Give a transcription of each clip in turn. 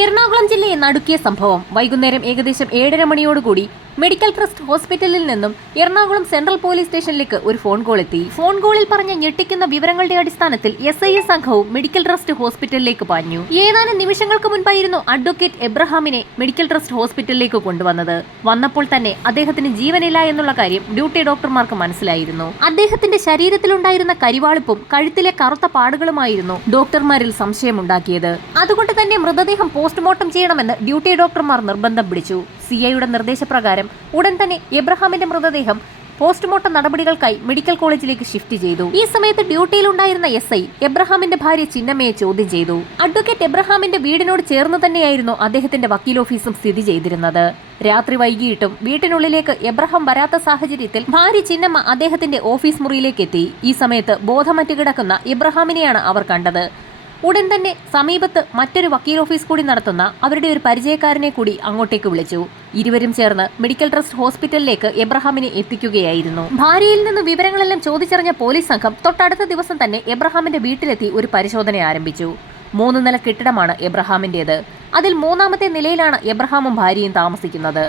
എറണാകുളം ജില്ലയെ നടുക്കിയ സംഭവം വൈകുന്നേരം ഏകദേശം 7:30 മണിയോടുകൂടി മെഡിക്കൽ ട്രസ്റ്റ് ഹോസ്പിറ്റലിൽ നിന്നും എറണാകുളം സെൻട്രൽ പോലീസ് സ്റ്റേഷനിലേക്ക് ഒരു ഫോൺ കോൾ എത്തി. ഫോൺ കോളിൽ പറഞ്ഞ ഞെട്ടിക്കുന്ന വിവരങ്ങളുടെ അടിസ്ഥാനത്തിൽ SIA സംഘവും മെഡിക്കൽ ട്രസ്റ്റ് ഹോസ്പിറ്റലിലേക്ക് പാഞ്ഞു. ഏതാനും നിമിഷങ്ങൾക്ക് മുൻപായിരുന്നു അഡ്വക്കേറ്റ് എബ്രഹാമിനെ മെഡിക്കൽ ട്രസ്റ്റ് ഹോസ്പിറ്റലിലേക്ക് കൊണ്ടുവന്നത്. വന്നപ്പോൾ തന്നെ അദ്ദേഹത്തിന് ജീവനില്ല എന്നുള്ള കാര്യം ഡ്യൂട്ടി ഡോക്ടർമാർക്ക് മനസ്സിലായിരുന്നു. അദ്ദേഹത്തിന്റെ ശരീരത്തിലുണ്ടായിരുന്ന കരിവാളിപ്പും കഴുത്തിലെ കറുത്ത പാടുകളുമായിരുന്നു ഡോക്ടർമാരിൽ സംശയമുണ്ടാക്കിയത്. അതുകൊണ്ട് തന്നെ മൃതദേഹം പോസ്റ്റ്മോർട്ടം ചെയ്യണമെന്ന് ഡ്യൂട്ടി ഡോക്ടർമാർ നിർബന്ധം പിടിച്ചു. CIയുടെ നിർദ്ദേശപ്രകാരം ഉടൻ തന്നെ എബ്രഹാമിന്റെ മൃതദേഹം പോസ്റ്റ്മോർട്ടം നടപടികൾക്കായി മെഡിക്കൽ കോളേജിലേക്ക് ഷിഫ്റ്റ് ചെയ്തു. ഈ സമയത്ത് ഡ്യൂട്ടിയിലുണ്ടായിരുന്ന SI എബ്രഹാമിന്റെ ഭാര്യ ചിന്നമ്മയെ ചോദ്യം ചെയ്തു. അഡ്വക്കേറ്റ് എബ്രഹാമിന്റെ വീടിനോട് ചേർന്ന് തന്നെയായിരുന്നു അദ്ദേഹത്തിന്റെ വക്കീൽ ഓഫീസും സ്ഥിതി ചെയ്തിരുന്നത്. രാത്രി വൈകിയിട്ടും വീട്ടിനുള്ളിലേക്ക് എബ്രഹാം വരാത്ത സാഹചര്യത്തിൽ ഭാര്യ ചിന്നമ്മ അദ്ദേഹത്തിന്റെ ഓഫീസ് മുറിയിലേക്ക് എത്തി. ഈ സമയത്ത് ബോധമറ്റ് കിടക്കുന്ന എബ്രഹാമിനെയാണ് അവർ കണ്ടത്. ഉടൻ തന്നെ സമീപത്ത് മറ്റൊരു വക്കീൽ ഓഫീസ് കൂടി നടത്തുന്ന അവരുടെ ഒരു പരിചയക്കാരനെ കൂടി അങ്ങോട്ടേക്ക് വിളിച്ചു. ഇരുവരും ചേർന്ന് മെഡിക്കൽ ട്രസ്റ്റ് ഹോസ്പിറ്റലിലേക്ക് എബ്രഹാമിനെ എത്തിക്കുകയായിരുന്നു. ഭാര്യയിൽ നിന്ന് വിവരങ്ങളെല്ലാം ചോദിച്ചറിഞ്ഞ പോലീസ് സംഘം തൊട്ടടുത്ത ദിവസം തന്നെ എബ്രഹാമിന്റെ വീട്ടിലെത്തി ഒരു പരിശോധന ആരംഭിച്ചു. 3 നില കെട്ടിടമാണ് എബ്രഹാമിന്റേത്. അതിൽ 3ാമത്തെ നിലയിലാണ് എബ്രഹാമും ഭാര്യയും താമസിക്കുന്നത്.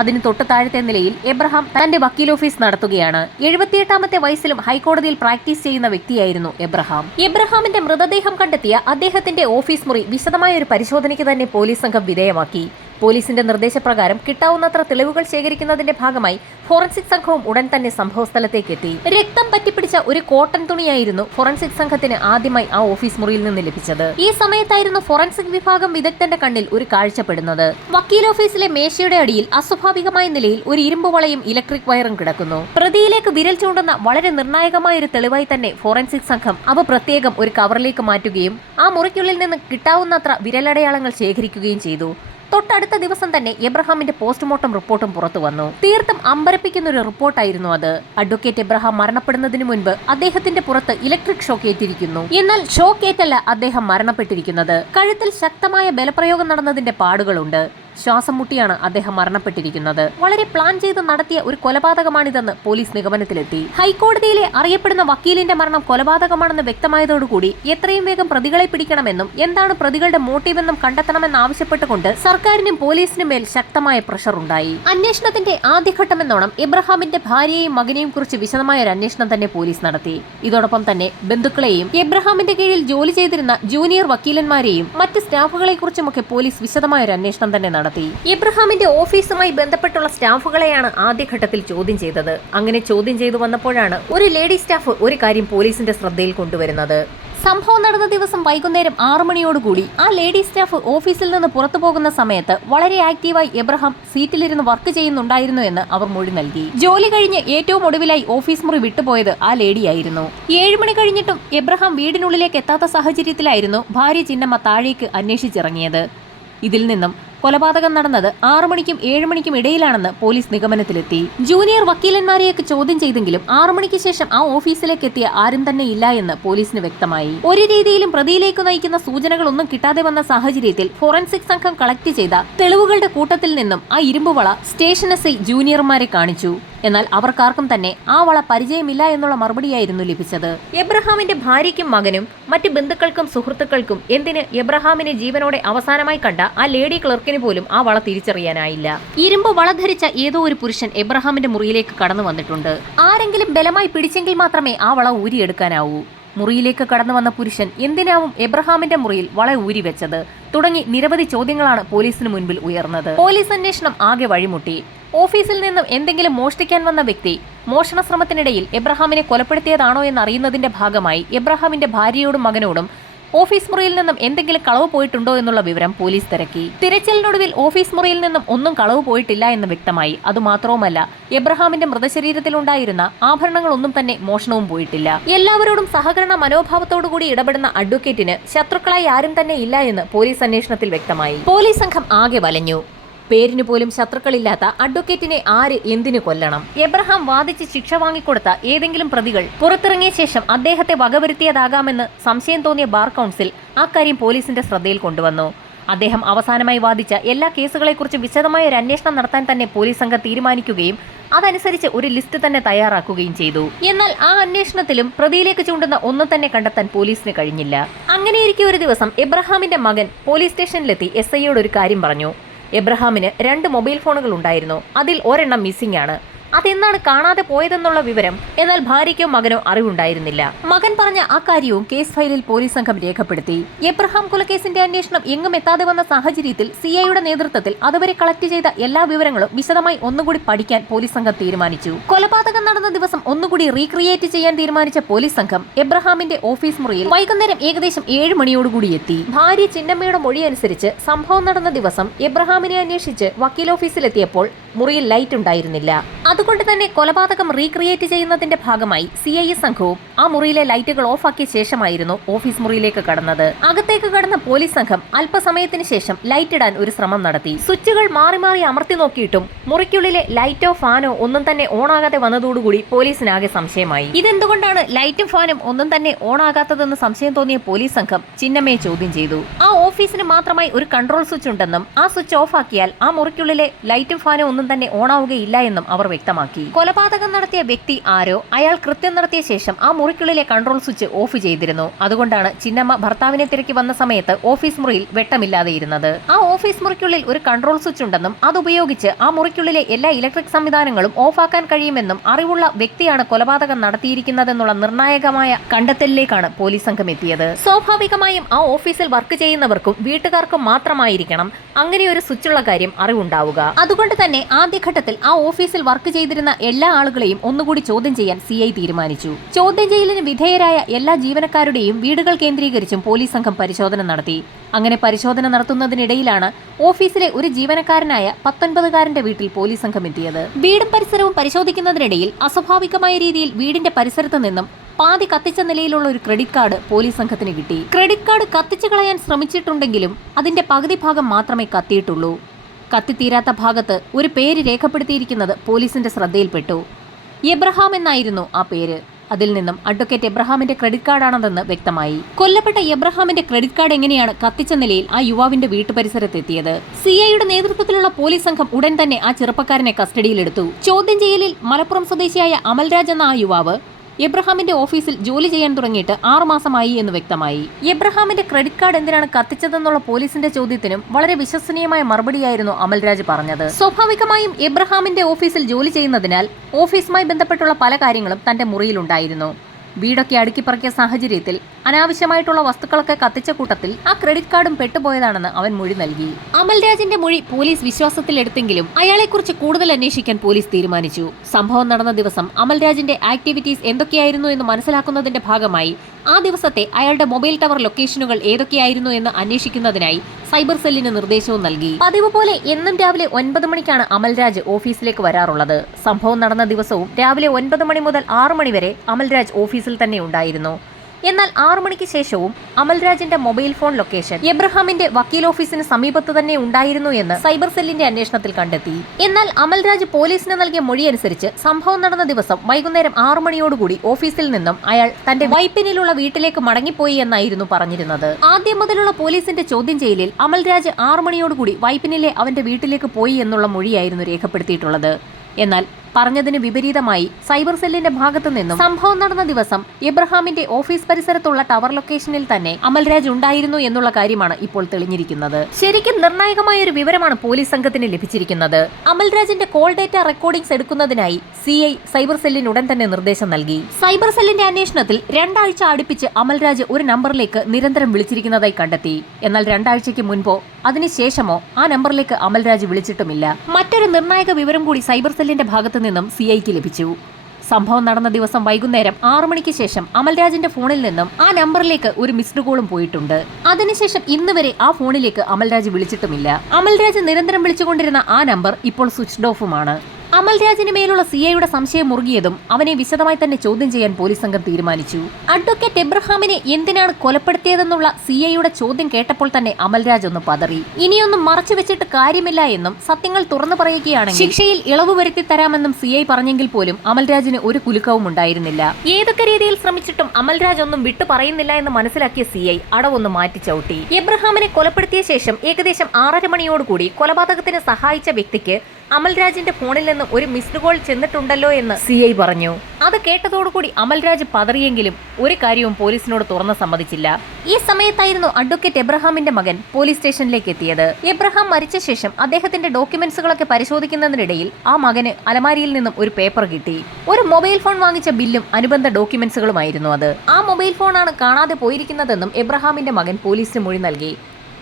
അതിന് തൊട്ട് താഴത്തെ നിലയിൽ എബ്രഹാം തന്റെ വക്കീൽ ഓഫീസ് നടത്തുകയാണ്. 78ാമത്തെ വയസ്സിലും ഹൈക്കോടതിയിൽ പ്രാക്ടീസ് ചെയ്യുന്ന വ്യക്തിയായിരുന്നു എബ്രഹാം. എബ്രഹാമിന്റെ മൃതദേഹം കണ്ടെത്തിയ അദ്ദേഹത്തിന്റെ ഓഫീസ് മുറി വിശദമായ ഒരു പരിശോധനയ്ക്ക് തന്നെ പോലീസ് സംഘം വിധേയമാക്കി. പോലീസിന്റെ നിർദ്ദേശപ്രകാരം കിട്ടാവുന്നത്ര തെളിവുകൾ ശേഖരിക്കുന്നതിന്റെ ഭാഗമായി ഫോറൻസിക് സംഘവും ഉടൻ തന്നെ സംഭവസ്ഥലത്തേക്ക് എത്തി. രക്തം പറ്റിപ്പിടിച്ച ഒരു കോട്ടൺ തുണിയായിരുന്നു ഫോറൻസിക് സംഘത്തിന് ആദ്യമായി ആ ഓഫീസ് മുറിയിൽ നിന്ന് ലഭിച്ചത്. ഈ സമയത്തായിരുന്നു ഫോറൻസിക് വിഭാഗം വിദഗ്ധന്റെ കണ്ണിൽ ഒരു കാഴ്ചപ്പെടുന്നത്. വക്കീൽ ഓഫീസിലെ മേശയുടെ അടിയിൽ അസ്വാഭാവികമായ നിലയിൽ ഒരു ഇരുമ്പ് വളയും ഇലക്ട്രിക് വയറും കിടക്കുന്നു. പ്രതിയിലേക്ക് വിരൽ ചൂണ്ടുന്ന വളരെ നിർണായകമായ ഒരു തെളിവായി തന്നെ ഫോറൻസിക് സംഘം അവ പ്രത്യേകം ഒരു കവറിലേക്ക് മാറ്റുകയും ആ മുറിക്കുള്ളിൽ നിന്ന് കിട്ടാവുന്നത്ര വിരലടയാളങ്ങൾ ശേഖരിക്കുകയും ചെയ്തു. തൊട്ടടുത്ത ദിവസം തന്നെ എബ്രഹാമിന്റെ പോസ്റ്റ്മോർട്ടം റിപ്പോർട്ടും പുറത്തു വന്നു. തീർത്തും അമ്പരപ്പിക്കുന്ന ഒരു റിപ്പോർട്ടായിരുന്നു അത്. അഡ്വക്കേറ്റ് എബ്രഹാം മരണപ്പെടുന്നതിന് മുൻപ് അദ്ദേഹത്തിന്റെ പുറത്ത് ഇലക്ട്രിക് ഷോക്ക് ഏറ്റിരിക്കുന്നു. എന്നാൽ ഷോക്ക് ഏറ്റല്ല അദ്ദേഹം മരണപ്പെട്ടിരിക്കുന്നത്. കഴുത്തിൽ ശക്തമായ ബലപ്രയോഗം നടന്നതിന്റെ പാടുകളുണ്ട്. ശ്വാസം മുട്ടിയാണ് അദ്ദേഹം മരണപ്പെട്ടിരിക്കുന്നത്. വളരെ പ്ലാൻ ചെയ്ത് നടത്തിയ ഒരു കൊലപാതകമാണിതെന്ന് പോലീസ് നിഗമനത്തിലെത്തി. ഹൈക്കോടതിയിലെ അറിയപ്പെടുന്ന വക്കീലിന്റെ മരണം കൊലപാതകമാണെന്ന് വ്യക്തമായതോടുകൂടി എത്രയും വേഗം പ്രതികളെ പിടിക്കണമെന്നും എന്താണ് പ്രതികളുടെ മോട്ടീവെന്നും കണ്ടെത്തണമെന്നാവശ്യപ്പെട്ടുകൊണ്ട് സർക്കാരിനും പോലീസിനും മേൽ ശക്തമായ പ്രഷർ ഉണ്ടായി. അന്വേഷണത്തിന്റെ ആദ്യഘട്ടമെന്നോണം എബ്രഹാമിന്റെ ഭാര്യയെയും മകനെയും കുറിച്ച് വിശദമായ ഒരു അന്വേഷണം തന്നെ പോലീസ് നടത്തി. ഇതോടൊപ്പം തന്നെ ബന്ധുക്കളെയും എബ്രഹാമിന്റെ കീഴിൽ ജോലി ചെയ്തിരുന്ന ജൂനിയർ വക്കീലന്മാരെയും മറ്റ് സ്റ്റാഫുകളെ കുറിച്ചുമൊക്കെ പോലീസ് വിശദമായ ഒരു അന്വേഷണം തന്നെ നടത്തി. എബ്രഹാമിന്റെ ഓഫീസുമായി ബന്ധപ്പെട്ടുള്ള സ്റ്റാഫുകളെയാണ് ആദ്യഘട്ടത്തിൽ ചോദ്യം ചെയ്തത്. അങ്ങനെ ചോദ്യം ചെയ്തു വന്നപ്പോഴാണ് ഒരു ലേഡി സ്റ്റാഫ് ഒരു കാര്യം പോലീസിന്റെ ശ്രദ്ധയിൽ കൊണ്ടുവരുന്നത്. സംഭവം നടന്ന ദിവസം വൈകുന്നേരം 6 മണിയോടുകൂടി ആ ലേഡി സ്റ്റാഫ് ഓഫീസിൽ നിന്ന് പുറത്തു പോകുന്ന സമയത്ത് വളരെ ആക്റ്റീവായി എബ്രഹാം സീറ്റിലിരുന്ന് വർക്ക് ചെയ്യുന്നുണ്ടായിരുന്നു എന്ന് അവർ മൊഴി നൽകി. ജോലി കഴിഞ്ഞ് ഏറ്റവും ഒടുവിലായി ഓഫീസ് മുറി വിട്ടുപോയത് ആ ലേഡിയായിരുന്നു. 7 മണി കഴിഞ്ഞിട്ടും എബ്രഹാം വീടിനുള്ളിലേക്ക് എത്താത്ത സാഹചര്യത്തിലായിരുന്നു ഭാര്യ ചിന്നമ്മ താഴേക്ക് അന്വേഷിച്ചിറങ്ങിയത്. ഇതിൽ നിന്നും കൊലപാതകം നടന്നത് 6 മണിക്കും 7 മണിക്കും ഇടയിലാണെന്ന് പോലീസ് നിഗമനത്തിലെത്തി. ജൂനിയർ വക്കീലന്മാരെയൊക്കെ ചോദ്യം ചെയ്തെങ്കിലും 6 മണിക്ക് ശേഷം ആ ഓഫീസിലേക്ക് എത്തിയ ആരും തന്നെ ഇല്ല എന്ന് പോലീസിന് വ്യക്തമായി. ഒരു രീതിയിലും പ്രതിയിലേക്ക് നയിക്കുന്ന സൂചനകളൊന്നും കിട്ടാതെ വന്ന സാഹചര്യത്തിൽ ഫോറൻസിക് സംഘം കളക്ട് ചെയ്ത തെളിവുകളുടെ കൂട്ടത്തിൽ നിന്നും ആ ഇരുമ്പ് വള സ്റ്റേഷൻ SI ജൂനിയർമാരെ കാണിച്ചു. എന്നാൽ അവർക്കാർക്കും തന്നെ ആ വള പരിചയമില്ല എന്നുള്ള മറുപടിയായിരുന്നു ലഭിച്ചത്. എബ്രഹാമിന്റെ ഭാര്യയ്ക്കും മകനും മറ്റ് ബന്ധുക്കൾക്കും സുഹൃത്തുക്കൾക്കും എന്തിന് എബ്രഹാമിനെ ജീവനോടെ അവസാനമായി കണ്ട ആ ലേഡി ക്ലർക്കിന് പോലും ആ വള തിരിച്ചറിയാനായില്ല. ഇരുമ്പ് വള ധരിച്ച ഏതോ ഒരു പുരുഷൻ എബ്രഹാമിന്റെ മുറിയിലേക്ക് കടന്നു വന്നിട്ടുണ്ട്. ആരെങ്കിലും ബലമായി പിടിച്ചെങ്കിൽ മാത്രമേ ആ വള ഊരിയെടുക്കാനാവൂ. മുറിയിലേക്ക് കടന്നു വന്ന പുരുഷൻ എന്തിനാവും എബ്രഹാമിന്റെ മുറിയിൽ വള ഊരി വെച്ചത് തുടങ്ങി നിരവധി ചോദ്യങ്ങളാണ് പോലീസിന് മുൻപിൽ ഉയർന്നത്. പോലീസ് അന്വേഷണം ആകെ വഴിമുട്ടി. ഓഫീസിൽ നിന്നും എന്തെങ്കിലും മോഷ്ടിക്കാൻ വന്ന വ്യക്തി മോഷണ ശ്രമത്തിനിടയിൽ എബ്രഹാമിനെ കൊലപ്പെടുത്തിയതാണോ എന്നറിയുന്നതിന്റെ ഭാഗമായി എബ്രഹാമിന്റെ ഭാര്യയോടും മകനോടും ഓഫീസ് മുറിയിൽ നിന്നും എന്തെങ്കിലും കളവ് പോയിട്ടുണ്ടോ എന്നുള്ള വിവരം പോലീസ് തിരക്കി. തിരച്ചിലിനൊടുവിൽ ഓഫീസ് മുറിയിൽ നിന്നും ഒന്നും കളവ് പോയിട്ടില്ല എന്ന് വ്യക്തമായി. അതുമാത്രവുമല്ല, എബ്രഹാമിന്റെ മൃതശരീരത്തിലുണ്ടായിരുന്ന ആഭരണങ്ങളൊന്നും തന്നെ മോഷണവും പോയിട്ടില്ല. എല്ലാവരോടും സഹകരണ മനോഭാവത്തോടുകൂടി ഇടപെടുന്ന അഡ്വക്കേറ്റിന് ശത്രുക്കളായി ആരും തന്നെ ഇല്ല എന്ന് പോലീസ് അന്വേഷണത്തിൽ വ്യക്തമായി. പോലീസ് സംഘം ആകെ വലഞ്ഞു. പേരിന് പോലും ശത്രുക്കളില്ലാത്ത അഡ്വക്കേറ്റിനെ ആര് എന്തിനു കൊല്ലണം? എബ്രഹാം വാദിച്ച് ശിക്ഷ വാങ്ങിക്കൊടുത്ത ഏതെങ്കിലും പ്രതികൾ പുറത്തിറങ്ങിയ ശേഷം അദ്ദേഹത്തെ വകവരുത്തിയതാകാമെന്ന് സംശയം തോന്നിയ ബാർ കൗൺസിൽ അക്കാര്യം പോലീസിന്റെ ശ്രദ്ധയിൽ കൊണ്ടുവന്നു. അദ്ദേഹം അവസാനമായി വാദിച്ച എല്ലാ കേസുകളെക്കുറിച്ചും വിശദമായ ഒരു അന്വേഷണം നടത്താൻ തന്നെ പോലീസ് സംഘം തീരുമാനിക്കുകയും അതനുസരിച്ച് ഒരു ലിസ്റ്റ് തന്നെ തയ്യാറാക്കുകയും ചെയ്തു. എന്നാൽ ആ അന്വേഷണത്തിലും പ്രതിയിലേക്ക് ചൂണ്ടുന്ന ഒന്നും തന്നെ കണ്ടെത്താൻ പോലീസിന് കഴിഞ്ഞില്ല. അങ്ങനെയിരിക്കെ ഒരു ദിവസം എബ്രഹാമിന്റെ മകൻ പോലീസ് സ്റ്റേഷനിലെത്തി SIയോട് ഒരു കാര്യം പറഞ്ഞു. എബ്രഹാമിന് 2 മൊബൈൽ ഫോണുകൾ ഉണ്ടായിരുന്നു. അതിൽ ഒരെണ്ണം മിസ്സിംഗ് ആണ്. അതെന്നാണ് കാണാതെ പോയതെന്നുള്ള വിവരം എന്നാൽ ഭാര്യയ്ക്കോ മകനോ അറിവുണ്ടായിരുന്നില്ല. മകൻ പറഞ്ഞ ആ കാര്യവും കേസ് ഫയലിൽ പോലീസ് സംഘം രേഖപ്പെടുത്തി. എബ്രഹാം കൊലക്കേസിന്റെ അന്വേഷണം എങ്ങും എത്താതെ വന്ന സാഹചര്യത്തിൽ CIയുടെ നേതൃത്വത്തിൽ അതുവരെ കളക്ട് ചെയ്ത എല്ലാ വിവരങ്ങളും വിശദമായി ഒന്നുകൂടി പഠിക്കാൻ പോലീസ് സംഘം തീരുമാനിച്ചു. കൊലപാതകം നടന്ന ദിവസം ഒന്നുകൂടി റീക്രിയേറ്റ് ചെയ്യാൻ തീരുമാനിച്ച പോലീസ് സംഘം എബ്രഹാമിന്റെ ഓഫീസ് മുറിയിൽ വൈകുന്നേരം ഏകദേശം 7 മണിയോടുകൂടി എത്തി. ഭാര്യ ചിന്നമ്മയുടെ മൊഴി അനുസരിച്ച് സംഭവം നടന്ന ദിവസം എബ്രഹാമിനെ അന്വേഷിച്ച് വക്കീൽ ഓഫീസിലെത്തിയപ്പോൾ മുറിയിൽ ലൈറ്റ് ഉണ്ടായിരുന്നില്ല. അതുകൊണ്ട് തന്നെ കൊലപാതകം റീക്രിയേറ്റ് ചെയ്യുന്നതിന്റെ ഭാഗമായി CI സംഘവും ആ മുറിയിലെ ലൈറ്റുകൾ ഓഫാക്കിയ ശേഷമായിരുന്നു ഓഫീസ് മുറിയിലേക്ക് കടന്നത്. അകത്തേക്ക് കടന്ന പോലീസ് സംഘം അല്പസമയത്തിന് ശേഷം ലൈറ്റ് ഇടാൻ ഒരു ശ്രമം നടത്തി. സ്വിച്ചുകൾ മാറി മാറി അമർത്തി നോക്കിയിട്ടും മുറിക്കുള്ളിലെ ലൈറ്റോ ഫാനോ ഒന്നും തന്നെ ഓണാകാതെ വന്നതോടുകൂടി പോലീസിനാകെ സംശയമായി. ഇതെന്തുകൊണ്ടാണ് ലൈറ്റും ഫാനും ഒന്നും തന്നെ ഓണാകാത്തതെന്ന് സംശയം തോന്നിയ പോലീസ് സംഘം ചിന്നമ്മയെ ചോദ്യം ചെയ്തു. ആ ഓഫീസിന് മാത്രമായി ഒരു കൺട്രോൾ സ്വിച്ച് ഉണ്ടെന്നും ആ സ്വിച്ച് ഓഫാക്കിയാൽ ആ മുറിക്കുള്ളിലെ ലൈറ്റും ഫാനും ഒന്നും തന്നെ ഓണാവുകയില്ല എന്നും അവർ വ്യക്തമാക്കി. കൊലപാതകം നടത്തിയ വ്യക്തി ആരോ അയാൾ കൃത്യം നടത്തിയ ശേഷം ആ മുറിക്കുള്ളിലെ കൺട്രോൾ സ്വിച്ച് ഓഫ് ചെയ്തിരുന്നു. അതുകൊണ്ടാണ് ചിന്നമ്മ ഭർത്താവിനെ തിരക്കി വന്ന സമയത്ത് ഓഫീസ് മുറിയിൽ വെട്ടമില്ലാതെ ഇരുന്നത്. ആ ഓഫീസ് മുറിക്കുള്ളിൽ ഒരു കൺട്രോൾ സ്വിച്ച് ഉണ്ടെന്നും അതുപയോഗിച്ച് ആ മുറിക്കുള്ളിലെ എല്ലാ ഇലക്ട്രിക് സംവിധാനങ്ങളും ഓഫാക്കാൻ കഴിയുമെന്നും അറിവുള്ള വ്യക്തിയാണ് കൊലപാതകം നടത്തിയിരിക്കുന്നതെന്നുള്ള നിർണായകമായ കണ്ടെത്തലിലേക്കാണ് പോലീസ് സംഘം എത്തിയത്. സ്വാഭാവികമായും ആ ഓഫീസിൽ വർക്ക് ചെയ്യുന്നവർക്കും വീട്ടുകാർക്കും മാത്രമായിരിക്കണം അങ്ങനെ ഒരു സ്വിച്ചുള്ള കാര്യം അറിവുണ്ടാവുക. അതുകൊണ്ട് തന്നെ ആദ്യഘട്ടത്തിൽ ആ ഓഫീസിൽ വർക്ക് ചെയ്തിരുന്ന എല്ലാ ആളുകളെയും ഒന്നുകൂടി ചോദ്യം ചെയ്യാൻ CI തീരുമാനിച്ചു. ചോദ്യം ചെയ്യലിന് വിധേയരായ എല്ലാ ജീവനക്കാരുടെയും വീടുകൾ കേന്ദ്രീകരിച്ചും പോലീസ് സംഘം പരിശോധന നടത്തി. അങ്ങനെ പരിശോധന നടത്തുന്നതിനിടയിലാണ് ഓഫീസിലെ ഒരു ജീവനക്കാരനായ 19-കാരന്റെ വീട്ടിൽ പോലീസ് സംഘം എത്തിയത്. വീടും പരിസരവും പരിശോധിക്കുന്നതിനിടയിൽ അസ്വാഭാവികമായ രീതിയിൽ വീടിന്റെ പരിസരത്ത് നിന്നും പാതി കത്തിച്ച നിലയിലുള്ള ഒരു ക്രെഡിറ്റ് കാർഡ് പോലീസ് സംഘത്തിന് കിട്ടി. ക്രെഡിറ്റ് കാർഡ് കത്തിച്ചു കളയാൻ ശ്രമിച്ചിട്ടുണ്ടെങ്കിലും അതിന്റെ പകുതി ഭാഗം മാത്രമേ കത്തിയിട്ടുള്ളൂ. കത്തിത്തീരാത്ത ഭാഗത്ത് ഒരു പേര് രേഖപ്പെടുത്തിയിരിക്കുന്നത് പോലീസിന്റെ ശ്രദ്ധയിൽപ്പെട്ടു. എബ്രഹാം എന്നായിരുന്നു ആ പേര്. അതിൽ നിന്നും അഡ്വക്കേറ്റ് എബ്രഹാമിന്റെ ക്രെഡിറ്റ് കാർഡാണെന്ന് വ്യക്തമായി. കൊല്ലപ്പെട്ട എബ്രഹാമിന്റെ ക്രെഡിറ്റ് കാർഡ് എങ്ങനെയാണ് കത്തിച്ച നിലയിൽ ആ യുവാവിന്റെ വീട്ടുപരിസരത്തെത്തിയത്? CIയുടെ നേതൃത്വത്തിലുള്ള പോലീസ് സംഘം ഉടൻ തന്നെ ആ ചെറുപ്പക്കാരനെ കസ്റ്റഡിയിലെടുത്തു. ചോദ്യം ചെയ്യലിൽ മലപ്പുറം സ്വദേശിയായ അമൽരാജ് എന്ന ആ യുവാവ് എബ്രഹാമിന്റെ ഓഫീസിൽ ജോലി ചെയ്യാൻ തുടങ്ങിയിട്ട് 6 മാസമായി എന്ന് വ്യക്തമായി. എബ്രഹാമിന്റെ ക്രെഡിറ്റ് കാർഡ് എന്തിനാണ് കത്തിച്ചതെന്നുള്ള പോലീസിന്റെ ചോദ്യത്തിനും വളരെ വിശ്വസനീയമായ മറുപടിയായിരുന്നു അമൽരാജ് പറഞ്ഞത്. സ്വാഭാവികമായും എബ്രഹാമിന്റെ ഓഫീസിൽ ജോലി ചെയ്യുന്നതിനാൽ ഓഫീസുമായി ബന്ധപ്പെട്ടുള്ള പല കാര്യങ്ങളും തന്റെ മുറിയിലുണ്ടായിരുന്നു. വീടൊക്കെ അടുക്കിപ്പറക്കിയ സാഹചര്യത്തിൽ അനാവശ്യമായിട്ടുള്ള വസ്തുക്കളൊക്കെ കത്തിച്ച കൂട്ടത്തിൽ ആ ക്രെഡിറ്റ് കാർഡും പെട്ടുപോയതാണെന്ന് അവൻ മൊഴി നൽകി. അമൽരാജിന്റെ മൊഴി പോലീസ് വിശ്വാസത്തിലെടുത്തെങ്കിലും അയാളെക്കുറിച്ച് കൂടുതൽ അന്വേഷിക്കാൻ പോലീസ് തീരുമാനിച്ചു. സംഭവം നടന്ന ദിവസം അമൽരാജിന്റെ ആക്ടിവിറ്റീസ് എന്തൊക്കെയായിരുന്നു എന്ന് മനസ്സിലാക്കുന്നതിന്റെ ഭാഗമായി ആ ദിവസത്തെ അയാളുടെ മൊബൈൽ ടവർ ലൊക്കേഷനുകൾ ഏതൊക്കെയായിരുന്നു എന്ന് അന്വേഷിക്കുന്നതിനായി സൈബർ സെല്ലിന് നിർദ്ദേശവും നൽകി. പതിവ് പോലെ എന്നും രാവിലെ 9 മണിക്കാണ് അമൽരാജ് ഓഫീസിലേക്ക് വരാറുള്ളത്. സംഭവം നടന്ന ദിവസവും രാവിലെ 9 മണി മുതൽ 6 മണി വരെ അമൽരാജ് ഓഫീസിൽ തന്നെ ഉണ്ടായിരുന്നു. എന്നാൽ 6 മണിക്ക് ശേഷവും അമൽരാജിന്റെ മൊബൈൽ ഫോൺ ലൊക്കേഷൻ എബ്രഹാമിന്റെ വക്കീൽ ഓഫീസിന് സമീപത്ത് തന്നെ ഉണ്ടായിരുന്നു എന്ന് സൈബർ സെല്ലിന്റെ അന്വേഷണത്തിൽ കണ്ടെത്തി. എന്നാൽ അമൽരാജ് പോലീസിന് നൽകിയ മൊഴിയനുസരിച്ച് സംഭവം നടന്ന ദിവസം വൈകുന്നേരം 6 മണിയോടുകൂടി ഓഫീസിൽ നിന്നും അയാൾ തന്റെ വൈപ്പിനിലുള്ള വീട്ടിലേക്ക് മടങ്ങിപ്പോയി എന്നായിരുന്നു പറഞ്ഞിരുന്നത്. ആദ്യം മുതലുള്ള പോലീസിന്റെ ചോദ്യം ചെയ്യലിൽ അമൽരാജ് 6 മണിയോടുകൂടി വൈപ്പിനിലെ അവന്റെ വീട്ടിലേക്ക് പോയി എന്നുള്ള മൊഴിയായിരുന്നു രേഖപ്പെടുത്തിയിട്ടുള്ളത്. എന്നാൽ പറഞ്ഞതിന് വിപരീതമായി സൈബർ സെല്ലിന്റെ ഭാഗത്തു നിന്നും സംഭവം നടന്ന ദിവസം എബ്രഹാമിന്റെ ഓഫീസ് പരിസരത്തുള്ള ടവർ ലൊക്കേഷനിൽ തന്നെ അമൽരാജ് ഉണ്ടായിരുന്നു എന്നുള്ള കാര്യമാണ് ഇപ്പോൾ തെളിഞ്ഞിരിക്കുന്നത്. ശരിക്കും നിർണായകമായ ഒരു വിവരമാണ് പോലീസ് സംഘത്തിന് ലഭിച്ചിരിക്കുന്നത്. അമൽരാജിന്റെ കോൾ ഡേറ്റ റെക്കോർഡിംഗ്സ് എടുക്കുന്നതിനായി CI സൈബർ സെല്ലിന് ഉടൻ തന്നെ നിർദ്ദേശം നൽകി. സൈബർ സെല്ലിന്റെ അന്വേഷണത്തിൽ 2 ആഴ്ച അടുപ്പിച്ച് അമൽരാജ് ഒരു നമ്പറിലേക്ക് നിരന്തരം വിളിച്ചിരിക്കുന്നതായി കണ്ടെത്തി. എന്നാൽ 2 ആഴ്ചയ്ക്ക് മുൻപോ അതിനുശേഷമോ ആ നമ്പറിലേക്ക് അമൽരാജ് വിളിച്ചിട്ടുമില്ല. മറ്റൊരു നിർണായക വിവരം കൂടി സൈബർ സെല്ലിന്റെ ഭാഗത്തു നിന്നും CIക്ക് ലഭിച്ചു. സംഭവം നടന്ന ദിവസം വൈകുന്നേരം 6 മണിക്ക് ശേഷം അമൽരാജിന്റെ ഫോണിൽ നിന്നും ആ നമ്പറിലേക്ക് ഒരു മിസ്ഡ് കോളും പോയിട്ടുണ്ട്. അതിനുശേഷം ഇന്ന് വരെ ആ ഫോണിലേക്ക് അമൽരാജ് വിളിച്ചിട്ടുമില്ല. അമൽരാജ് നിരന്തരം വിളിച്ചുകൊണ്ടിരുന്ന ആ നമ്പർ ഇപ്പോൾ സ്വിച്ച്ഡ് ഓഫുമാണ്. അമൽരാജിന് മേലുള്ള CIയുടെ സംശയം മുറുകിയതും അവനെ വിശദമായി തന്നെ ചോദ്യം ചെയ്യാൻ പോലീസ് സംഘം തീരുമാനിച്ചു. അഡ്വക്കേറ്റ് എബ്രഹാമിനെ എന്തിനാണ് കൊലപ്പെടുത്തിയതെന്നുള്ള CIയുടെ ചോദ്യം കേട്ടപ്പോൾ തന്നെ അമൽരാജ് ഒന്ന് പതറി. ഇനിയൊന്നും മറച്ചു വെച്ചിട്ട് കാര്യമില്ല എന്നും സത്യങ്ങൾ തുറന്നു പറയുകയാണെങ്കിൽ ശിക്ഷയിൽ ഇളവ് വരുത്തി തരാമെന്നും CI പറഞ്ഞെങ്കിൽ പോലും അമൽരാജിന് ഒരു കുലുക്കവും ഉണ്ടായിരുന്നില്ല. ഏതൊക്കെ രീതിയിൽ ശ്രമിച്ചിട്ടും അമൽരാജ് ഒന്നും വിട്ടു പറയുന്നില്ല എന്ന് മനസ്സിലാക്കിയ CI അടവൊന്ന് മാറ്റി ചവിട്ടി. എബ്രഹാമിനെ കൊലപ്പെടുത്തിയ ശേഷം ഏകദേശം 6:30 മണിയോടുകൂടി കൊലപാതകത്തിന് സഹായിച്ച വ്യക്തിക്ക് അമൽരാജിന്റെ ഫോണിൽ നിന്ന് ഒരു മിസ്ഡ് കോൾ ചെന്നിട്ടുണ്ടല്ലോ എന്ന് CI പറഞ്ഞു. അത് കേട്ടതോടുകൂടി അമൽരാജ് പതറിയെങ്കിലും ഒരു കാര്യവും പോലീസിനോട് തുറന്ന് സമ്മതിച്ചില്ല. ഈ സമയത്തായിരുന്നു അഡ്വക്കേറ്റ് എബ്രഹാമിന്റെ മകൻ പോലീസ് സ്റ്റേഷനിലേക്ക് എത്തിയത്. എബ്രഹാം മരിച്ച ശേഷം അദ്ദേഹത്തിന്റെ ഡോക്യുമെന്റ്സുകളൊക്കെ പരിശോധിക്കുന്നതിനിടയിൽ ആ മകന് അലമാരിയിൽ നിന്നും ഒരു പേപ്പർ കിട്ടി. ഒരു മൊബൈൽ ഫോൺ വാങ്ങിച്ച ബില്ലും അനുബന്ധ ഡോക്യുമെന്റ്സുകളുമായിരുന്നു അത്. ആ മൊബൈൽ ഫോണാണ് കാണാതെ പോയിരിക്കുന്നതെന്നും എബ്രഹാമിന്റെ മകൻ പോലീസിന് മൊഴി നൽകി.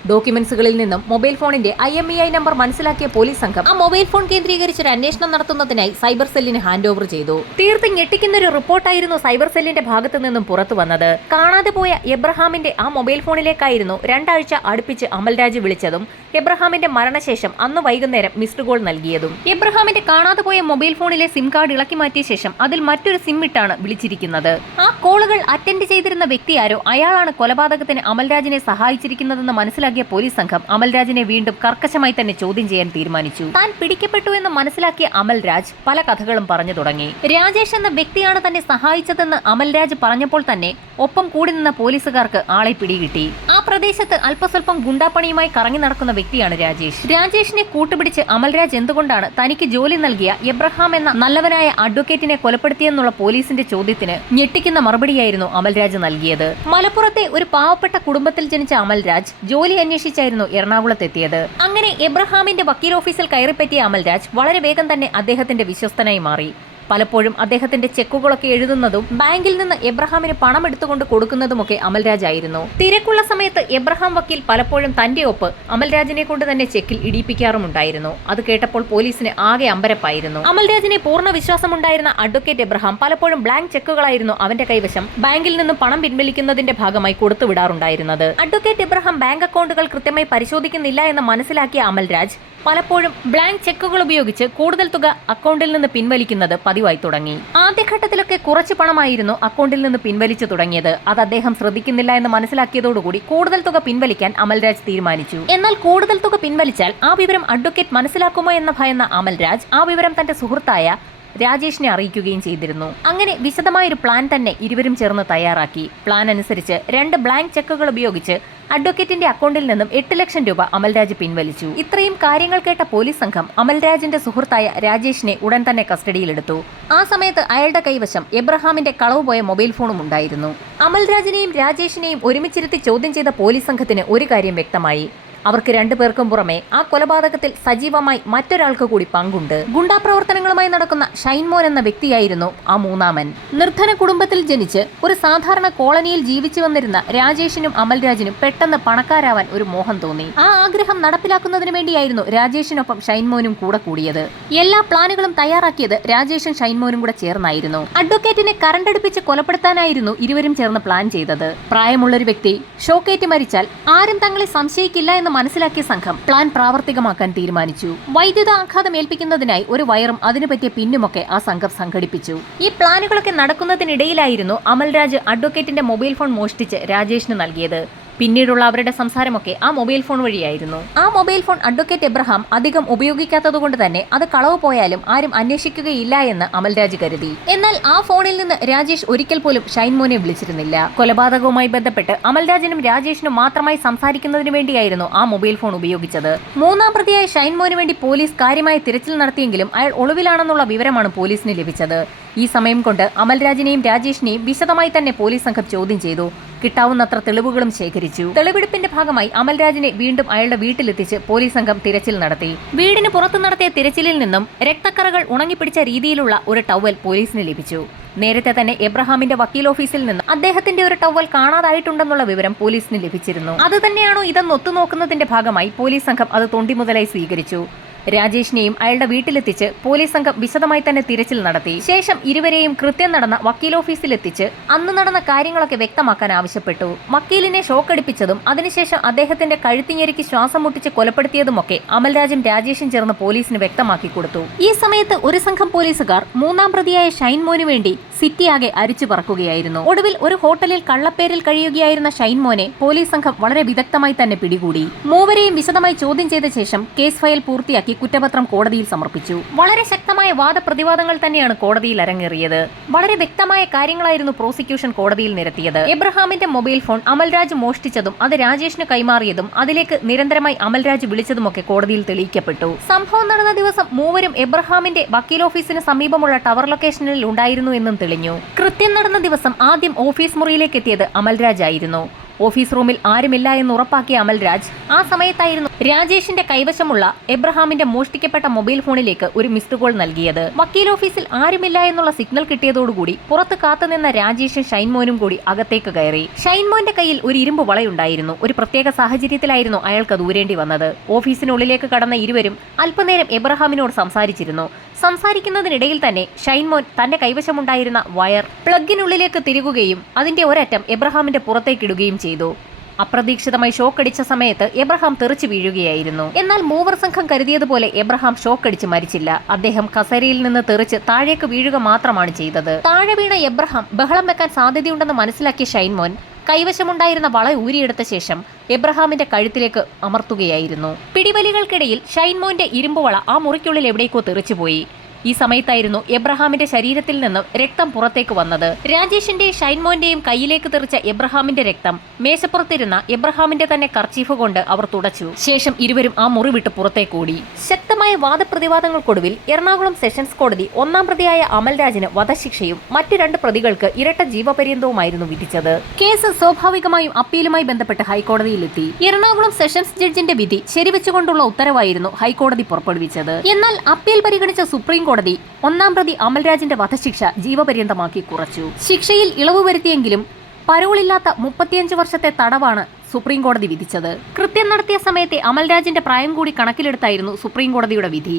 ഡോക്യുമെന്റ്സുകളിൽ നിന്നും മൊബൈൽ ഫോണിന്റെ IMEI നമ്പർ മനസ്സിലാക്കിയ പോലീസ് സംഘം ആ മൊബൈൽ ഫോൺ കേന്ദ്രീകരിച്ച് ഒരു അന്വേഷണം നടത്തുന്നതിനായി സൈബർ സെല്ലിന് ഹാൻഡ് ഓവർ ചെയ്തു. തീർത്തും ഞെട്ടിക്കുന്ന ഒരു റിപ്പോർട്ടായിരുന്നു സൈബർ സെല്ലിന്റെ ഭാഗത്തു നിന്നും പുറത്തു വന്നത്. കാണാതെ പോയ എബ്രഹാമിന്റെ ആ മൊബൈൽ ഫോണിലേക്കായിരുന്നു 2 ആഴ്ച അടുപ്പിച്ച് അമൽരാജ് വിളിച്ചതും എബ്രഹാമിന്റെ മരണശേഷം അന്ന് വൈകുന്നേരം മിസ്ഡ് കോൾ നൽകിയതും. എബ്രഹാമിന്റെ കാണാതെ പോയ മൊബൈൽ ഫോണിലെ സിം കാർഡ് ഇളക്കി മാറ്റിയ ശേഷം അതിൽ മറ്റൊരു സിം ഇട്ടാണ് വിളിച്ചിരിക്കുന്നത്. ആ കോളുകൾ അറ്റൻഡ് ചെയ്തിരുന്ന വ്യക്തിയാരോ അയാളാണ് കൊലപാതകത്തിന് അമൽരാജിനെ സഹായിച്ചിരിക്കുന്നതെന്ന് മനസ്സിലാക്കിയ പോലീസ് സംഘം അമൽരാജിനെ വീണ്ടും കർക്കശമായി തന്നെ ചോദ്യം ചെയ്യാൻ തീരുമാനിച്ചു. താൻ പിടിക്കപ്പെട്ടു എന്ന് മനസ്സിലാക്കിയ അമൽരാജ് പല കഥകളും പറഞ്ഞു തുടങ്ങി. രാജേഷ് എന്ന വ്യക്തിയാണ് തന്നെ സഹായിച്ചതെന്ന് അമൽരാജ് പറഞ്ഞപ്പോൾ തന്നെ ഒപ്പം കൂടി നിന്ന പോലീസുകാർക്ക് ആളെ പിടികിട്ടി. ആ പ്രദേശത്ത് അല്പസ്വല്പം ഗുണ്ടാപ്പണിയുമായി കറങ്ങി നടക്കുന്ന വ്യക്തിയാണ് രാജേഷ്. രാജേഷിനെ കൂട്ടുപിടിച്ച് അമൽരാജ് എന്തുകൊണ്ടാണ് തനിക്ക് ജോലി നൽകിയ എബ്രഹാം എന്ന നല്ലവനായ അഡ്വക്കേറ്റിനെ കൊലപ്പെടുത്തിയെന്നുള്ള പോലീസിന്റെ ചോദ്യത്തിന് ഞെട്ടിക്കുന്ന മറുപടിയായിരുന്നു അമൽരാജ് നൽകിയത്. മലപ്പുറത്തെ ഒരു പാവപ്പെട്ട കുടുംബത്തിൽ ജനിച്ച അമൽരാജ് ജോലി അന്വേഷിച്ചായിരുന്നു എറണാകുളത്തെത്തിയത്. അങ്ങനെ എബ്രഹാമിന്റെ വക്കീൽ ഓഫീസിൽ കയറിപ്പറ്റിയ അമൽരാജ് വളരെ വേഗം തന്നെ അദ്ദേഹത്തിന്റെ വിശ്വസ്തനായി മാറി. പലപ്പോഴും അദ്ദേഹത്തിന്റെ ചെക്കുകളൊക്കെ എഴുതുന്നതും ബാങ്കിൽ നിന്ന് എബ്രഹാമിന് പണം എടുത്തുകൊണ്ട് കൊടുക്കുന്നതുമൊക്കെ അമൽരാജ് ആയിരുന്നു. തിരക്കുള്ള സമയത്ത് എബ്രഹാം വക്കീൽ പലപ്പോഴും തന്റെ ഒപ്പ് അമൽരാജിനെ കൊണ്ട് തന്നെ ചെക്കിൽ ഇടിപ്പിക്കാറുമുണ്ടായിരുന്നു. അത് കേട്ടപ്പോൾ പോലീസിന് ആകെ അമ്പരപ്പായിരുന്നു. അമൽരാജിനെ പൂർണ്ണ വിശ്വാസമുണ്ടായിരുന്ന അഡ്വക്കേറ്റ് എബ്രഹാം പലപ്പോഴും ബ്ലാങ്ക് ചെക്കുകളായിരുന്നു അവന്റെ കൈവശം ബാങ്കിൽ നിന്ന് പണം പിൻവലിക്കുന്നതിന്റെ ഭാഗമായി കൊടുത്തുവിടാറുണ്ടായിരുന്നത്. അഡ്വക്കേറ്റ് എബ്രഹാം ബാങ്ക് അക്കൗണ്ടുകൾ കൃത്യമായി പരിശോധിക്കുന്നില്ല എന്ന് മനസ്സിലാക്കിയ അമൽരാജ് പലപ്പോഴും ബ്ലാങ്ക് ചെക്കുകൾ ഉപയോഗിച്ച് കൂടുതൽ തുക അക്കൗണ്ടിൽ നിന്ന് പിൻവലിക്കുന്നത് പതിവായി തുടങ്ങി. ആദ്യഘട്ടത്തിലൊക്കെ കുറച്ച് പണമായിരുന്നു അക്കൗണ്ടിൽ നിന്ന് പിൻവലിച്ചു തുടങ്ങിയത്. അത് അദ്ദേഹം ശ്രദ്ധിക്കുന്നില്ല എന്ന് മനസ്സിലാക്കിയതോടുകൂടി കൂടുതൽ തുക പിൻവലിക്കാൻ അമൽരാജ് തീരുമാനിച്ചു. എന്നാൽ കൂടുതൽ തുക പിൻവലിച്ചാൽ ആ വിവരം അഡ്വക്കേറ്റ് മനസ്സിലാക്കുമോ എന്ന് ഭയന്ന അമൽരാജ് ആ വിവരം തന്റെ സുഹൃത്തായ രാജേഷിനെ അറിയിക്കുകയും ചെയ്തിരുന്നു. അങ്ങനെ വിശദമായൊരു പ്ലാൻ തന്നെ ഇരുവരും ചേർന്ന് തയ്യാറാക്കി. പ്ലാൻ അനുസരിച്ച് 2 ബ്ലാങ്ക് ചെക്കുകൾ ഉപയോഗിച്ച് അഡ്വക്കേറ്റിന്റെ അക്കൗണ്ടിൽ നിന്നും 8 ലക്ഷം രൂപ അമൽരാജ് പിൻവലിച്ചു. ഇത്രയും കാര്യങ്ങൾ കേട്ട പോലീസ് സംഘം അമൽരാജിന്റെ സുഹൃത്തായ രാജേഷിനെ ഉടൻ തന്നെ കസ്റ്റഡിയിലെടുത്തു. ആ സമയത്ത് അയാളുടെ കൈവശം എബ്രഹാമിന്റെ കളവ് പോയ മൊബൈൽ ഫോണും ഉണ്ടായിരുന്നു. അമൽരാജിനെയും രാജേഷിനെയും ഒരുമിച്ചിരുത്തി ചോദ്യം ചെയ്ത പോലീസ് സംഘത്തിന് ഒരു കാര്യം വ്യക്തമായി. അവർക്ക് 2 പേർക്കും പുറമെ ആ കൊലപാതകത്തിൽ സജീവമായി മറ്റൊരാൾക്ക് കൂടി പങ്കുണ്ട്. ഗുണ്ടാ പ്രവർത്തനങ്ങളുമായി നടക്കുന്ന ഷൈൻമോൻ എന്ന വ്യക്തിയായിരുന്നു ആ മൂന്നാമൻ. നിർധന കുടുംബത്തിൽ ജനിച്ച് ഒരു സാധാരണ കോളനിയിൽ ജീവിച്ചു വന്നിരുന്ന രാജേഷിനും അമൽരാജിനും പെട്ടെന്ന് പണക്കാരാവാൻ ഒരു മോഹം തോന്നി. ആ ആഗ്രഹം നടപ്പിലാക്കുന്നതിന് വേണ്ടിയായിരുന്നു രാജേഷിനൊപ്പം ഷൈൻമോനും കൂടെ കൂടിയത്. എല്ലാ പ്ലാനുകളും തയ്യാറാക്കിയത് രാജേഷും ഷൈൻമോനും കൂടെ ചേർന്നായിരുന്നു. അഡ്വക്കേറ്റിനെ കരണ്ടടുപ്പിച്ച് കൊലപ്പെടുത്താനായിരുന്നു ഇരുവരും ചേർന്ന് പ്ലാൻ ചെയ്തത്. പ്രായമുള്ളൊരു വ്യക്തി ഷോക്കേറ്റ് മരിച്ചാൽ ആരും തങ്ങളെ സംശയിക്കില്ല എന്ന് മനസ്സിലാക്കിയ സംഘം പ്ലാൻ പ്രാവർത്തികമാക്കാൻ തീരുമാനിച്ചു. വൈദ്യുതാഘാതം ഏൽപ്പിക്കുന്നതിനായി ഒരു വയറും അതിനു പറ്റിയ പിന്നുമൊക്കെ ആ സംഘം സംഘടിപ്പിച്ചു. ഈ പ്ലാനുകളൊക്കെ നടക്കുന്നതിനിടയിലായിരുന്നു അമൽരാജ് അഡ്വക്കേറ്റിന്റെ മൊബൈൽ ഫോൺ മോഷ്ടിച്ച് രാജേഷിന് നൽകിയത്. പിന്നീടുള്ള അവരുടെ സംസാരമൊക്കെ ആ മൊബൈൽ ഫോൺ വഴിയായിരുന്നു. ആ മൊബൈൽ ഫോൺ അഡ്വക്കേറ്റ് എബ്രഹാം അധികം ഉപയോഗിക്കാത്തതുകൊണ്ട് തന്നെ അത് കളവ് പോയാലും ആരും അന്വേഷിക്കുകയില്ല എന്ന് അമൽരാജ് കരുതി. എന്നാൽ ആ ഫോണിൽ നിന്ന് രാജേഷ് ഒരിക്കൽ പോലും ഷൈൻമോനെ വിളിച്ചിരുന്നില്ല. കൊലപാതകവുമായി ബന്ധപ്പെട്ട് അമൽരാജിനും രാജേഷിനും മാത്രമായി സംസാരിക്കുന്നതിന് വേണ്ടിയായിരുന്നു ആ മൊബൈൽ ഫോൺ ഉപയോഗിച്ചത്. മൂന്നാം പ്രതിയായ ഷൈൻമോന് വേണ്ടി പോലീസ് കാര്യമായ തിരച്ചിൽ നടത്തിയെങ്കിലും അയാൾ ഒളിവിലാണെന്നുള്ള വിവരമാണ് പോലീസിന് ലഭിച്ചത്. ഈ സമയം കൊണ്ട് അമൽരാജിനെയും രാജേഷിനെയും വിശദമായി തന്നെ പോലീസ് സംഘം ചോദ്യം ചെയ്തു. കിട്ടാവുന്നത്ര തെളിവുകളും ശേഖരിച്ചു. തെളിവെടുപ്പിന്റെ ഭാഗമായി അമൽരാജിനെ വീണ്ടും അയാളുടെ വീട്ടിലെത്തിച്ച് പോലീസ് സംഘം തിരച്ചിൽ നടത്തി. വീടിന് പുറത്തു നടത്തിയ തിരച്ചിലിൽ നിന്നും രക്തക്കറകൾ ഉണങ്ങിപ്പിടിച്ച രീതിയിലുള്ള ഒരു ടവൽ പോലീസിന് ലഭിച്ചു. നേരത്തെ തന്നെ എബ്രഹാമിന്റെ വക്കീൽ ഓഫീസിൽ നിന്ന് അദ്ദേഹത്തിന്റെ ഒരു ടവൽ കാണാതായിട്ടുണ്ടെന്നുള്ള വിവരം പോലീസിന് ലഭിച്ചിരുന്നു. അത് തന്നെയാണോ ഇതെന്ന് ഒത്തുനോക്കുന്നതിന്റെ ഭാഗമായി പോലീസ് സംഘം അത് തൊണ്ടി മുതലായി സ്വീകരിച്ചു. രാജേഷിനെയും അയാളുടെ വീട്ടിലെത്തിച്ച് പോലീസ് സംഘം വിശദമായി തന്നെ തിരച്ചിൽ നടത്തി. ശേഷം ഇരുവരെയും കൃത്യം നടന്ന വക്കീൽ ഓഫീസിലെത്തിച്ച് അന്ന് നടന്ന കാര്യങ്ങളൊക്കെ വ്യക്തമാക്കാൻ ആവശ്യപ്പെട്ടു. വക്കീലിനെ ഷോക്കടിപ്പിച്ചതും അതിനുശേഷം അദ്ദേഹത്തിന്റെ കഴുത്തിഞ്ഞെരുക്കി ശ്വാസം മുട്ടിച്ച് കൊലപ്പെടുത്തിയതുമൊക്കെ അമൽരാജും രാജേഷും ചേർന്ന് പോലീസിന് വ്യക്തമാക്കി കൊടുത്തു. ഈ സമയത്ത് ഒരു സംഘം പോലീസുകാർ മൂന്നാം പ്രതിയായ ഷൈൻമോന് വേണ്ടി സിറ്റിയാകെ അരിച്ചു പറക്കുകയായിരുന്നു. ഒടുവിൽ ഒരു ഹോട്ടലിൽ കള്ളപ്പേരിൽ കഴിയുകയായിരുന്ന ഷൈൻമോനെ പോലീസ് സംഘം വളരെ വിദഗ്ധമായി തന്നെ പിടികൂടി. മൂവരെയും വിശദമായി ചോദ്യം ചെയ്ത ശേഷം കേസ് ഫയൽ പൂർത്തിയാക്കി കുറ്റപത്രം കോടതിയിൽ സമർപ്പിച്ചു. വളരെ ശക്തമായ വാദപ്രതിവാദങ്ങൾ തന്നെയാണ് കോടതിയിൽ അരങ്ങേറിയത്. വളരെ വ്യക്തമായ കാര്യങ്ങളായിരുന്നു പ്രോസിക്യൂഷൻ കോടതിയിൽ നിരത്തിയത്. എബ്രഹാമിന്റെ മൊബൈൽ ഫോൺ അമൽരാജ് മോഷ്ടിച്ചതും അത് രാജേഷിന് കൈമാറിയതും അതിലേക്ക് നിരന്തരമായി അമൽരാജ് വിളിച്ചതുമൊക്കെ കോടതിയിൽ തെളിയിക്കപ്പെട്ടു. സംഭവം നടന്ന ദിവസം മൂവരും എബ്രഹാമിന്റെ വക്കീൽ ഓഫീസിന് സമീപമുള്ള ടവർ ലൊക്കേഷനിൽ ഉണ്ടായിരുന്നു എന്നും തെളിഞ്ഞു. കൃത്യം നടന്ന ദിവസം ആദ്യം ഓഫീസ് മുറിയിലേക്ക് എത്തിയത് അമൽരാജ് ആയിരുന്നു. ഓഫീസ് റൂമിൽ ആരുമില്ല എന്ന് ഉറപ്പാക്കിയ അമൽരാജ് ആ സമയത്തായിരുന്നു രാജേഷിന്റെ കൈവശമുള്ള എബ്രഹാമിന്റെ മോഷ്ടിക്കപ്പെട്ട മൊബൈൽ ഫോണിലേക്ക് ഒരു മിസ്ഡ് കോൾ നൽകിയത്. വക്കീൽ ഓഫീസിൽ ആരുമില്ല എന്നുള്ള സിഗ്നൽ കിട്ടിയതോടുകൂടി പുറത്ത് കാത്തുനിന്ന രാജേഷും ഷൈൻമോനും കൂടി അകത്തേക്ക് കയറി. ഷൈൻമോന്റെ കയ്യിൽ ഒരു ഇരുമ്പ് വളയുണ്ടായിരുന്നു. ഒരു പ്രത്യേക സാഹചര്യത്തിലായിരുന്നു അയാൾക്ക് ദൂരേണ്ടി വന്നത്. ഓഫീസിനുള്ളിലേക്ക് കടന്ന ഇരുവരും അല്പനേരം എബ്രഹാമിനോട് സംസാരിച്ചിരുന്നു. സംസാരിക്കുന്നതിനിടയിൽ തന്നെ ഷൈൻമോൻ തന്റെ കൈവശമുണ്ടായിരുന്ന വയർ പ്ലഗിനുള്ളിലേക്ക് തിരുകുകയും അതിന്റെ ഒരറ്റം എബ്രഹാമിന്റെ പുറത്തേക്കിടുകയും ചെയ്തു. അപ്രതീക്ഷിതമായി ഷോക്കടിച്ച സമയത്ത് എബ്രഹാം തെറിച്ചു വീഴുകയായിരുന്നു. എന്നാൽ മൂവർ സംഘം കരുതിയതുപോലെ എബ്രഹാം ഷോക്കടിച്ച് മരിച്ചില്ല. അദ്ദേഹം കസേരയിൽ നിന്ന് തെറിച്ച് താഴേക്ക് വീഴുക മാത്രമാണ് ചെയ്തത്. താഴെ വീണ എബ്രഹാം ബഹളം വെക്കാൻ സാധ്യതയുണ്ടെന്ന് മനസ്സിലാക്കിയ ഷൈൻമോൻ കൈവശമുണ്ടായിരുന്ന വള ഊരിയെടുത്ത ശേഷം എബ്രഹാമിന്റെ കഴുത്തിലേക്ക് അമർത്തുകയായിരുന്നു. പിടിവലികൾക്കിടയിൽ ഷൈൻമോന്റെ ഇരുമ്പുവള ആ മുറിക്കുള്ളിൽ എവിടേക്കോ തെറിച്ചുപോയി. ഈ സമയത്തായിരുന്നു എബ്രഹാമിന്റെ ശരീരത്തിൽ നിന്നും രക്തം പുറത്തേക്ക് വന്നത്. രാജേഷിന്റെയും ഷൈൻമോന്റെയും കയ്യിലേക്ക് തെറിച്ച എബ്രഹാമിന്റെ രക്തം മേശപ്പുറത്തിരുന്ന എബ്രഹാമിന്റെ തന്നെ കർച്ചീഫ് കൊണ്ട് അവർ തുടച്ചു. ശേഷം ഇരുവരും ആ മുറി വിട്ട് പുറത്തേക്കോടി. ശക്തമായ വാദപ്രതിവാദങ്ങൾക്കൊടുവിൽ എറണാകുളം സെഷൻസ് കോടതി ഒന്നാം പ്രതിയായ അമൽരാജിന് വധശിക്ഷയും മറ്റു 2 പ്രതികൾക്ക് ഇരട്ട ജീവപര്യന്തവുമായിരുന്നു വിധിച്ചത്. കേസ് സ്വാഭാവികമായും അപ്പീലുമായി ബന്ധപ്പെട്ട് ഹൈക്കോടതിയിലെത്തി. എറണാകുളം സെഷൻസ് ജഡ്ജിന്റെ വിധി ശരിവെച്ചുകൊണ്ടുള്ള ഉത്തരവായിരുന്നു ഹൈക്കോടതി പുറപ്പെടുവിച്ചത്. എന്നാൽ അപ്പീൽ പരിഗണിച്ച സുപ്രീം കോടതി ഒന്നാം പ്രതി അമൽരാജിന്റെ വധശിക്ഷ ജീവപര്യന്തമാക്കി കുറച്ചു. ശിക്ഷയിൽ ഇളവ് വരുത്തിയെങ്കിലും പരോളില്ലാത്ത 35 വർഷത്തെ തടവാണ് സുപ്രീം കോടതി വിധിച്ചത്. കൃത്യം നടത്തിയ സമയത്തെ അമൽരാജിന്റെ പ്രായം കൂടി കണക്കിലെടുത്തായിരുന്നു സുപ്രീം കോടതിയുടെ വിധി.